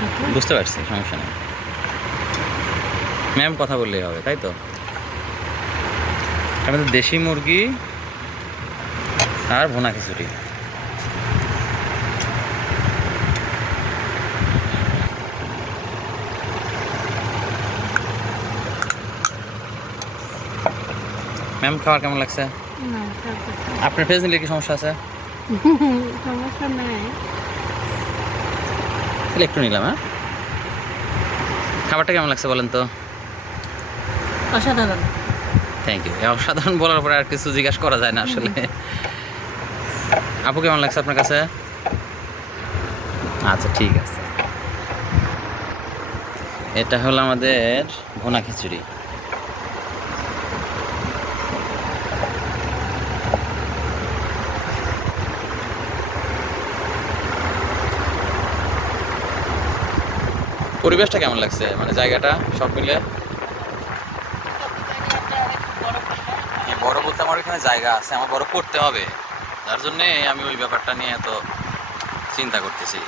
সাথে। বুঝতে পারছি, সমস্যা নেই ম্যাম, কথা বললেই হবে, তাই তো? আমাদের দেশি মুরগি আর ভুনা খিচুড়ি। ম্যাম, খাবার কেমন লাগছে? না, তারপর আপনার ফেস নিলে কি সমস্যা আছে? সমস্যা নাই। তাহলে একটু নিলাম। হ্যাঁ, খাবারটা কেমন লাগছে বলেন তো? অসাধারণ। Thank you. অসাধারণ বলার পরে আর কিছু জিজ্ঞাসা করা যায় না আসলে। আপু, কেমন লাগছে আপনার কাছে? আচ্ছা, ঠিক আছে। এটা হলো আমাদের ভুনা খিচুড়ি। পরিবেশটা কেমন লাগছে, মানে জায়গাটা সব মিলে? বড় বলতে আমার এখানে জায়গা আছে, আমার বড় করতে হবে, যার জন্যে আমি ওই ব্যাপারটা নিয়ে এত চিন্তা করতেছি।